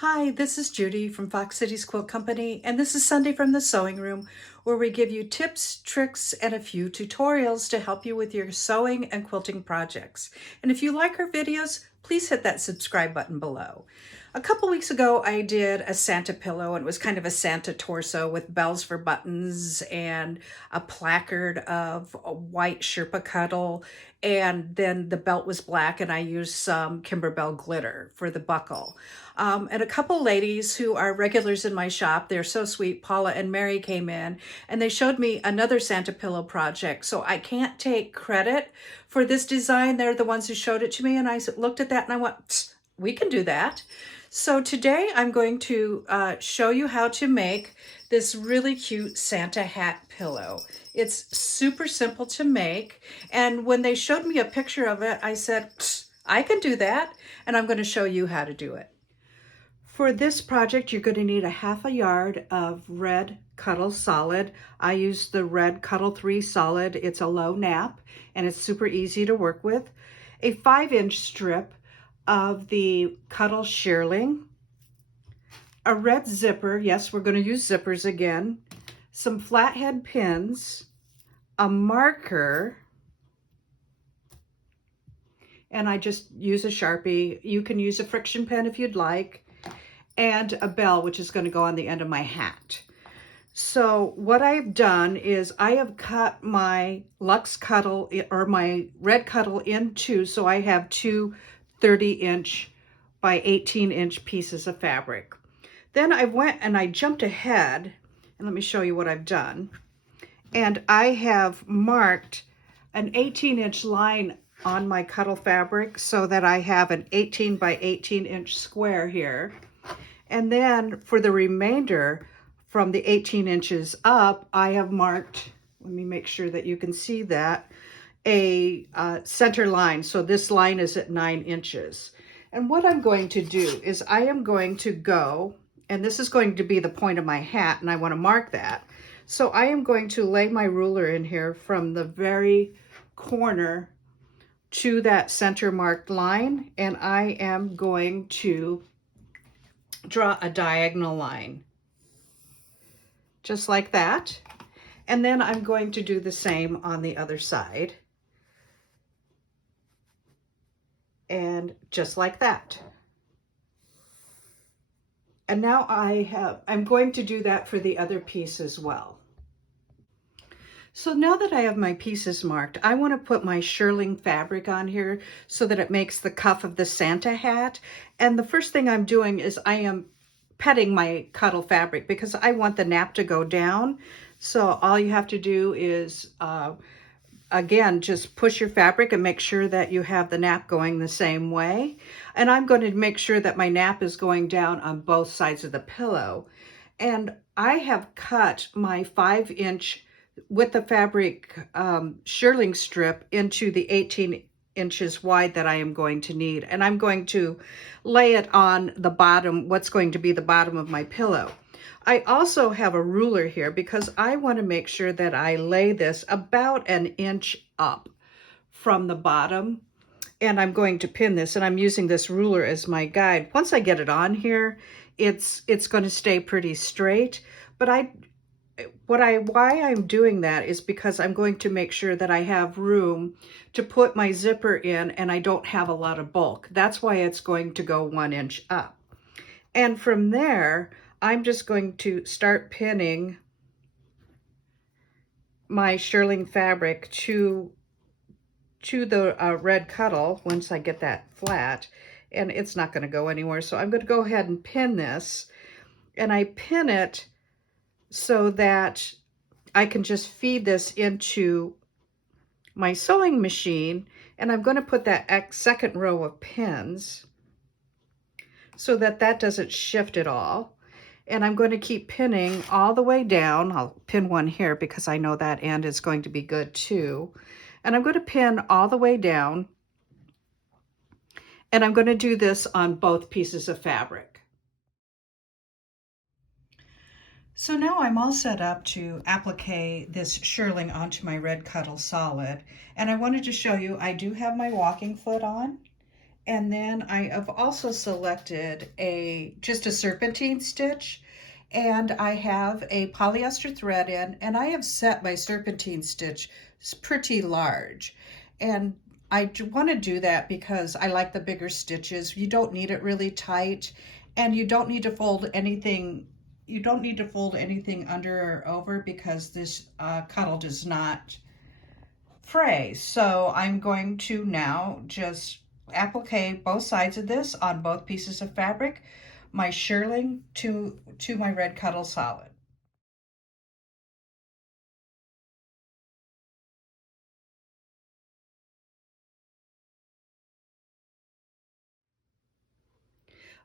Hi, this is Judy from Fox Cities Quilt Company, and this is Sunday from the Sewing Room, where we give you tips, tricks, and a few tutorials to help you with your sewing and quilting projects. And if you like our videos, please hit that subscribe button below. A couple weeks ago, I did a Santa pillow, and it was kind of a Santa torso with bells for buttons and a placard of a white Sherpa cuddle, and then the belt was black, and I used some Kimberbell glitter for the buckle. And a couple ladies who are regulars in my shop, they're so sweet, Paula and Mary, came in and they showed me another Santa pillow project. So I can't take credit for this design. They're the ones who showed it to me, and I looked at that and I went, we can do that. So today I'm going to show you how to make this really cute Santa hat pillow. It's super simple to make, and when they showed me a picture of it, I said, I can do that, and I'm going to show you how to do it. For this project, you're going to need a half a yard of red Cuddle solid. I use the red Cuddle 3 solid. It's a low nap and it's super easy to work with. A 5-inch strip of the Cuddle shearling. A red zipper. Yes, we're going to use zippers again. Some flathead pins. A marker. And I just use a Sharpie. You can use a friction pen if you'd like. And a bell, which is going to go on the end of my hat. So what I've done is I have cut my Luxe Cuddle, or my red Cuddle, in two, so I have two 30-inch by 18-inch pieces of fabric. Then I went and I jumped ahead, and let me show you what I've done. And I have marked an 18-inch line on my Cuddle fabric so that I have an 18 by 18-inch square here. And then for the remainder from the 18 inches up, I have marked, let me make sure that you can see that, a center line. So this line is at 9 inches. And what I'm going to do is I am going to go, and this is going to be the point of my hat, and I want to mark that. So I am going to lay my ruler in here from the very corner to that center marked line, and I am going to draw a diagonal line just like that, and then I'm going to do the same on the other side, and just like that. And now I'm going to do that for the other piece as well. So now that I have my pieces marked, I want to put my shearling fabric on here so that it makes the cuff of the Santa hat. And the first thing I'm doing is I am petting my Cuddle fabric because I want the nap to go down. So all you have to do is, again, just push your fabric and make sure that you have the nap going the same way. And I'm going to make sure that my nap is going down on both sides of the pillow. And I have cut my 5-inch with the fabric shearling strip into the 18 inches wide that I am going to need. And I'm going to lay it on the bottom, what's going to be the bottom of my pillow. I also have a ruler here because I want to make sure that I lay this about an inch up from the bottom. And I'm going to pin this, and I'm using this ruler as my guide. Once I get it on here, it's going to stay pretty straight. But why I'm doing that is because I'm going to make sure that I have room to put my zipper in and I don't have a lot of bulk. That's why it's going to go 1 inch up. And from there, I'm just going to start pinning my shearling fabric to the red Cuddle once I get that flat, and it's not going to go anywhere. So I'm going to go ahead and pin this, and I pin it so that I can just feed this into my sewing machine, and I'm going to put that second row of pins so that that doesn't shift at all. And I'm going to keep pinning all the way down. I'll pin one here because I know that end is going to be good too. And I'm going to pin all the way down, and I'm going to do this on both pieces of fabric. So now I'm all set up to applique this shearling onto my red Cuddle solid. And I wanted to show you, I do have my walking foot on, And then I have also selected just a serpentine stitch, and I have a polyester thread in, and I have set my serpentine stitch pretty large. And I want to do that because I like the bigger stitches. You don't need it really tight, and you don't need to fold anything. You don't need to fold anything under or over because this cuddle does not fray. So I'm going to now just applique both sides of this on both pieces of fabric, my shearling to my red cuddle solid.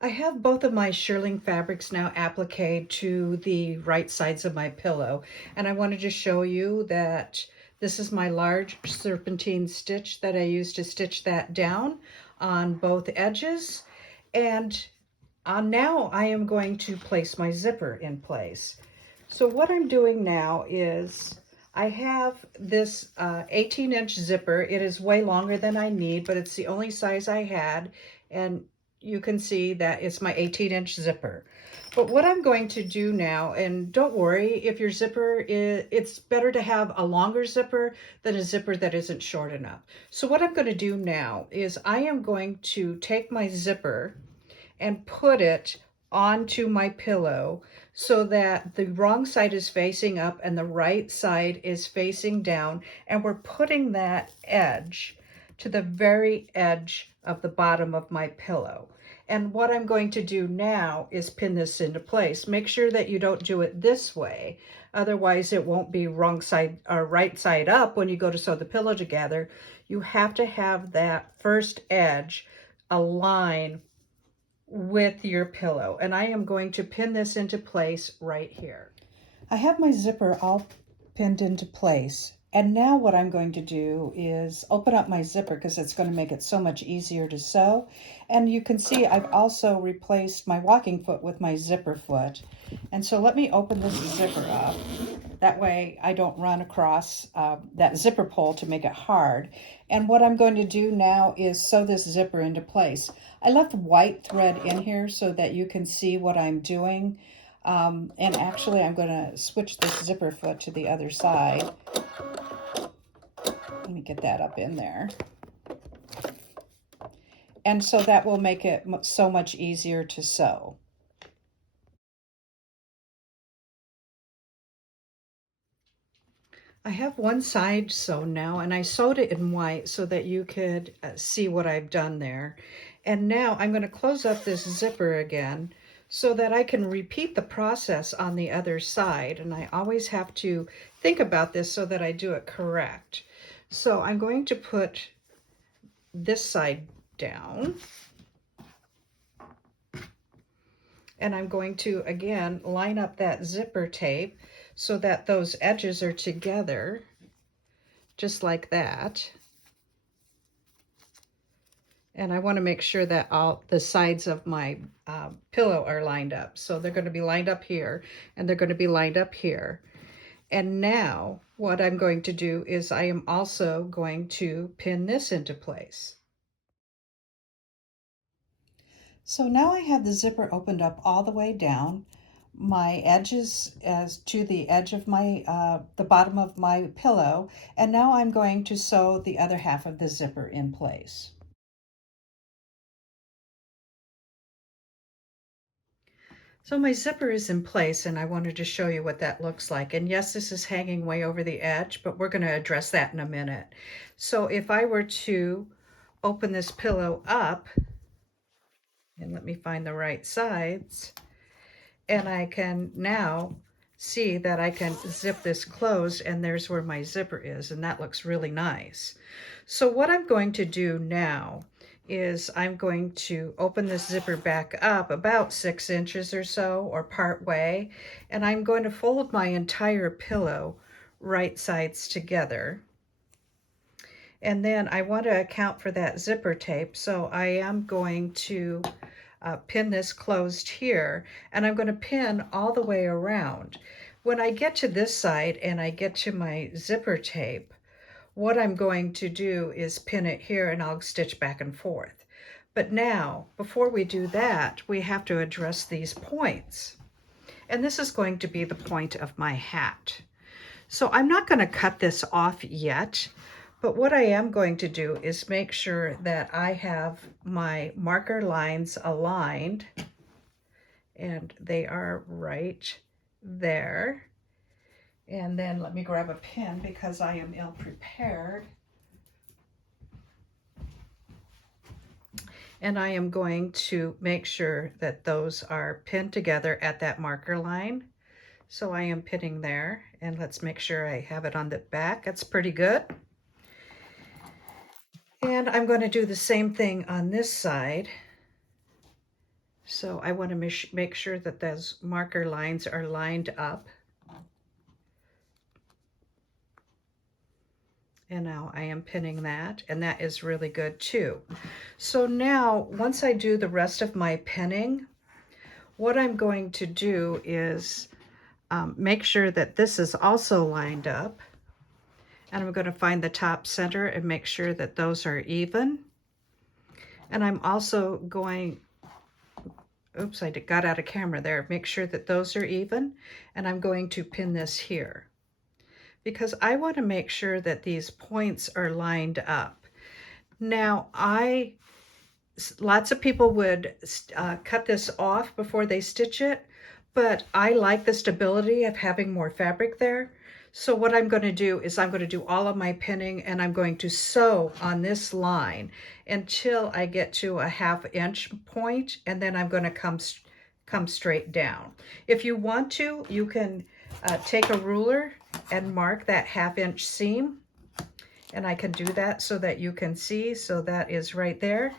I have both of my shearling fabrics now appliqued to the right sides of my pillow, and I wanted to show you that this is my large serpentine stitch that I used to stitch that down on both edges. And now I am going to place my zipper in place. So what I'm doing now is I have this 18-inch zipper. It is way longer than I need, but it's the only size I had. And you can see that it's my 18-inch zipper. But what I'm going to do now, and don't worry if your zipper is, it's better to have a longer zipper than a zipper that isn't short enough. So what I'm going to do now is I am going to take my zipper and put it onto my pillow so that the wrong side is facing up and the right side is facing down. And we're putting that edge to the very edge of the bottom of my pillow. And what I'm going to do now is pin this into place. Make sure that you don't do it this way. Otherwise it won't be wrong side or right side up when you go to sew the pillow together. You have to have that first edge align with your pillow. And I am going to pin this into place right here. I have my zipper all pinned into place. And now what I'm going to do is open up my zipper because it's going to make it so much easier to sew. And you can see I've also replaced my walking foot with my zipper foot. And so let me open this zipper up. That way I don't run across that zipper pole to make it hard. And what I'm going to do now is sew this zipper into place. I left white thread in here so that you can see what I'm doing. And actually I'm going to switch this zipper foot to the other side. Let me get that up in there. And so that will make it so much easier to sew. I have one side sewn now, and I sewed it in white so that you could see what I've done there. And now I'm going to close up this zipper again so that I can repeat the process on the other side. And I always have to think about this so that I do it correct. So I'm going to put this side down. And I'm going to, again, line up that zipper tape so that those edges are together, just like that. And I want to make sure that all the sides of my pillow are lined up. So they're going to be lined up here, and they're going to be lined up here. And now what I'm going to do is I am also going to pin this into place. So now I have the zipper opened up all the way down. My edges as to the edge of my the bottom of my pillow, and now I'm going to sew the other half of the zipper in place. So my zipper is in place, and I wanted to show you what that looks like. And yes, this is hanging way over the edge, but we're going to address that in a minute. So if I were to open this pillow up, and let me find the right sides, and I can now see that I can zip this closed, and there's where my zipper is, and that looks really nice. So what I'm going to do now is I'm going to open this zipper back up about 6 inches or so, or part way, and I'm going to fold my entire pillow right sides together. And then I want to account for that zipper tape, so I am going to pin this closed here, and I'm going to pin all the way around. When I get to this side and I get to my zipper tape, what I'm going to do is pin it here, and I'll stitch back and forth. But now, before we do that, we have to address these points. And this is going to be the point of my hat. So I'm not going to cut this off yet, but what I am going to do is make sure that I have my marker lines aligned, and they are right there. And then let me grab a pen because I am ill prepared. And I am going to make sure that those are pinned together at that marker line. So I am pinning there, and let's make sure I have it on the back. That's pretty good. And I'm going to do the same thing on this side. So I want to make sure that those marker lines are lined up. And now I am pinning that, and that is really good too. So now, once I do the rest of my pinning, what I'm going to do is make sure that this is also lined up. And I'm going to find the top center and make sure that those are even. And I'm also going, oops, I got out of camera there. Make sure that those are even. And I'm going to pin this here, because I want to make sure that these points are lined up. Now, lots of people would cut this off before they stitch it, but I like the stability of having more fabric there. So what I'm going to do is I'm going to do all of my pinning, and I'm going to sew on this line until I get to a 1/2 inch point, and then I'm going to come straight down. If you want to, you can take a ruler and mark that 1/2 inch seam, and I can do that so that you can see. So that is right there,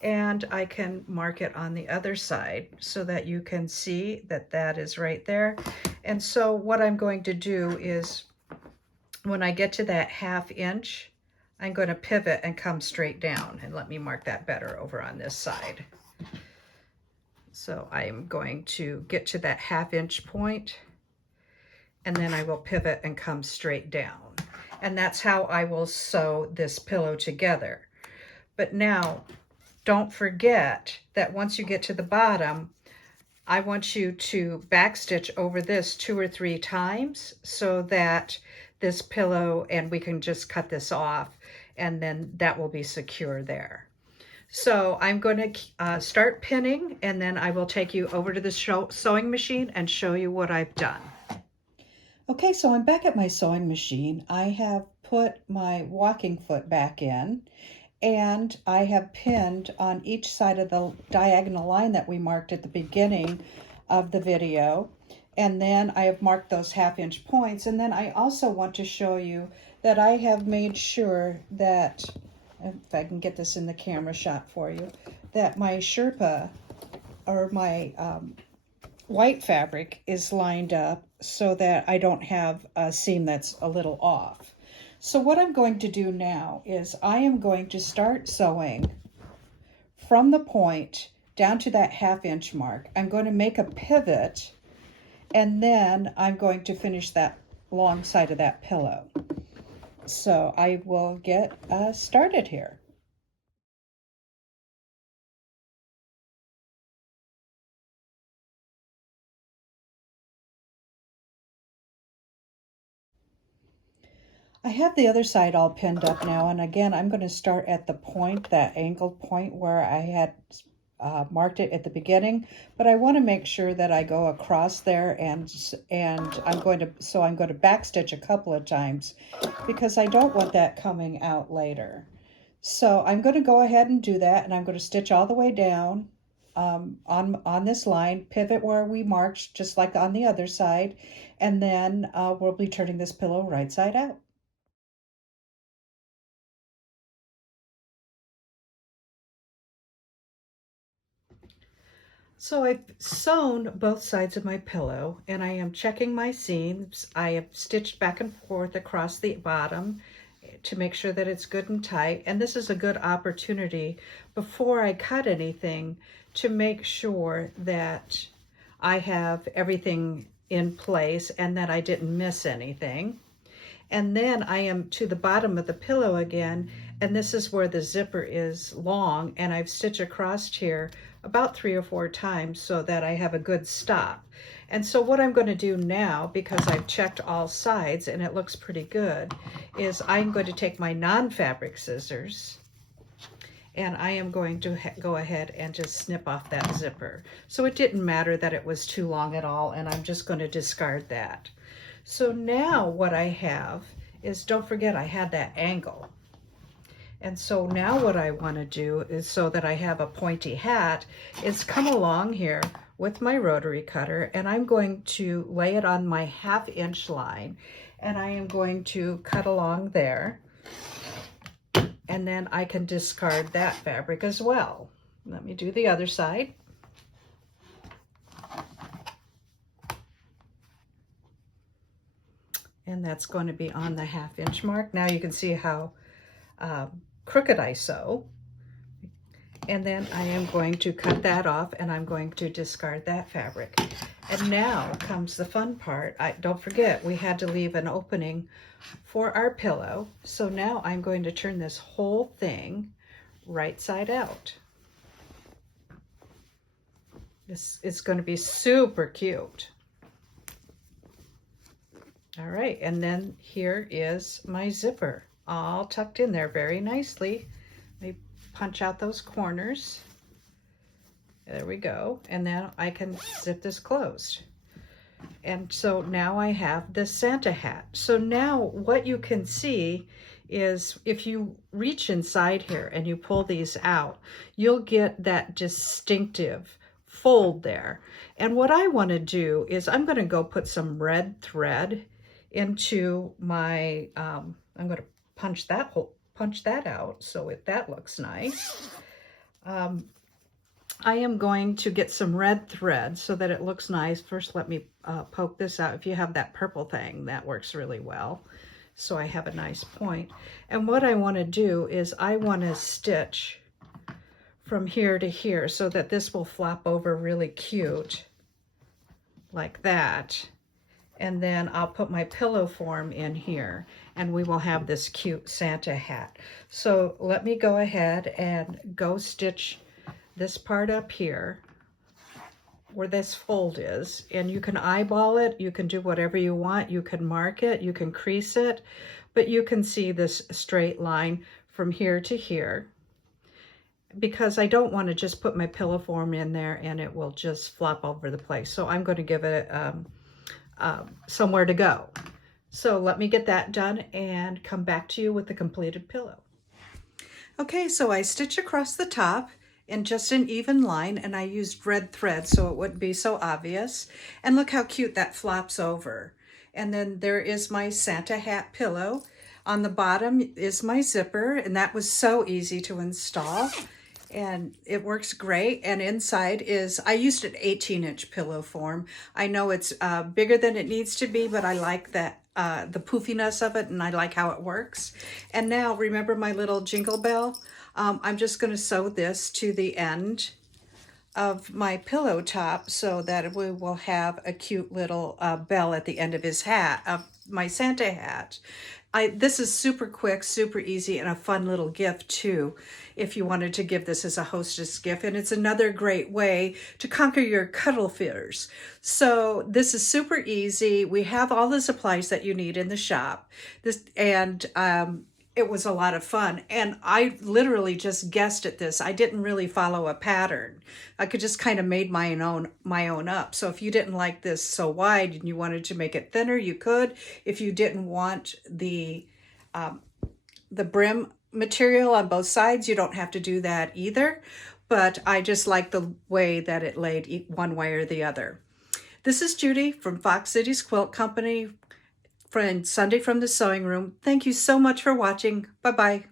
and I can mark it on the other side so that you can see that that is right there. And so what I'm going to do is, when I get to that 1/2 inch, I'm going to pivot and come straight down. And let me mark that better over on this side. So I'm going to get to that 1/2 inch point, and then I will pivot and come straight down. And that's how I will sew this pillow together. But now, don't forget that once you get to the bottom, I want you to backstitch over this 2 or 3 times so that this pillow, and we can just cut this off, and then that will be secure there. So I'm going to start pinning, and then I will take you over to the sewing machine and show you what I've done. Okay, so I'm back at my sewing machine. I have put my walking foot back in, and I have pinned on each side of the diagonal line that we marked at the beginning of the video. And then I have marked those 1/2 inch points. And then I also want to show you that I have made sure that, if I can get this in the camera shot for you, that my Sherpa, or my white fabric, is lined up so that I don't have a seam that's a little off. So what I'm going to do now is I am going to start sewing from the point down to that 1/2 inch mark. I'm going to make a pivot, and then I'm going to finish that long side of that pillow. So I will get started here. I have the other side all pinned up now, and again, I'm going to start at the point, that angled point where I had marked it at the beginning, but I want to make sure that I go across there, and I'm going to backstitch a couple of times because I don't want that coming out later. So I'm going to go ahead and do that, and I'm going to stitch all the way down on this line, pivot where we marked, just like on the other side, and then we'll be turning this pillow right side out. So I've sewn both sides of my pillow, and I am checking my seams. I have stitched back and forth across the bottom to make sure that it's good and tight. And this is a good opportunity before I cut anything to make sure that I have everything in place and that I didn't miss anything. And then I am to the bottom of the pillow again, and this is where the zipper is long, and I've stitched across here about 3 or 4 times so that I have a good stop. And so what I'm going to do now, because I've checked all sides and it looks pretty good, is I'm going to take my non-fabric scissors and I am going to go ahead and just snip off that zipper. So it didn't matter that it was too long at all, and I'm just going to discard that. So now what I have is, don't forget I had that angle. And so now what I want to do is, so that I have a pointy hat, is come along here with my rotary cutter, and I'm going to lay it on my 1/2 inch line, and I am going to cut along there, and then I can discard that fabric as well. Let me do the other side. And that's going to be on the 1/2 inch mark. Now you can see how crooked I sew. And then I am going to cut that off, and I'm going to discard that fabric. And now comes the fun part. Don't forget, we had to leave an opening for our pillow. So now I'm going to turn this whole thing right side out. This is going to be super cute. All right, and then here is my zipper, all tucked in there very nicely. Let me punch out those corners. There we go. And then I can zip this closed. And so now I have the Santa hat. So now what you can see is, if you reach inside here and you pull these out, you'll get that distinctive fold there. And what I want to do is, I'm going to go put some red thread into my, I'm going to punch that out so that looks nice. I am going to get some red thread so that it looks nice. First, let me poke this out. If you have that purple thing, that works really well. So I have a nice point. And what I want to do is, I want to stitch from here to here so that this will flop over really cute, like that. And then I'll put my pillow form in here, and we will have this cute Santa hat. So let me go ahead and go stitch this part up here where this fold is, and you can eyeball it, you can do whatever you want, you can mark it, you can crease it, but you can see this straight line from here to here, because I don't want to just put my pillow form in there and it will just flop over the place. So I'm going to give it somewhere to go. So let me get that done and come back to you with the completed pillow. Okay, so I stitch across the top in just an even line, and I used red thread so it wouldn't be so obvious. And look how cute that flops over. And then there is my Santa hat pillow. On the bottom is my zipper, and that was so easy to install. And it works great. And inside is, I used an 18-inch pillow form. I know it's bigger than it needs to be, but I like that the poofiness of it, and I like how it works. And now, remember my little jingle bell? I'm just going to sew this to the end of my pillow top so that we will have a cute little bell at the end of his hat, of my Santa hat. This is super quick, super easy, and a fun little gift too, if you wanted to give this as a hostess gift. And it's another great way to conquer your cuddle fears. So this is super easy. We have all the supplies that you need in the shop. It was a lot of fun, and I literally just guessed at this. I didn't really follow a pattern. I could just kind of made my own up. So if you didn't like this so wide and you wanted to make it thinner, you could. If you didn't want the brim material on both sides, you don't have to do that either. But I just like the way that it laid one way or the other. This is Judy from Fox Cities Quilt Company. Friend Sunday from the Sewing Room. Thank you so much for watching. Bye-bye.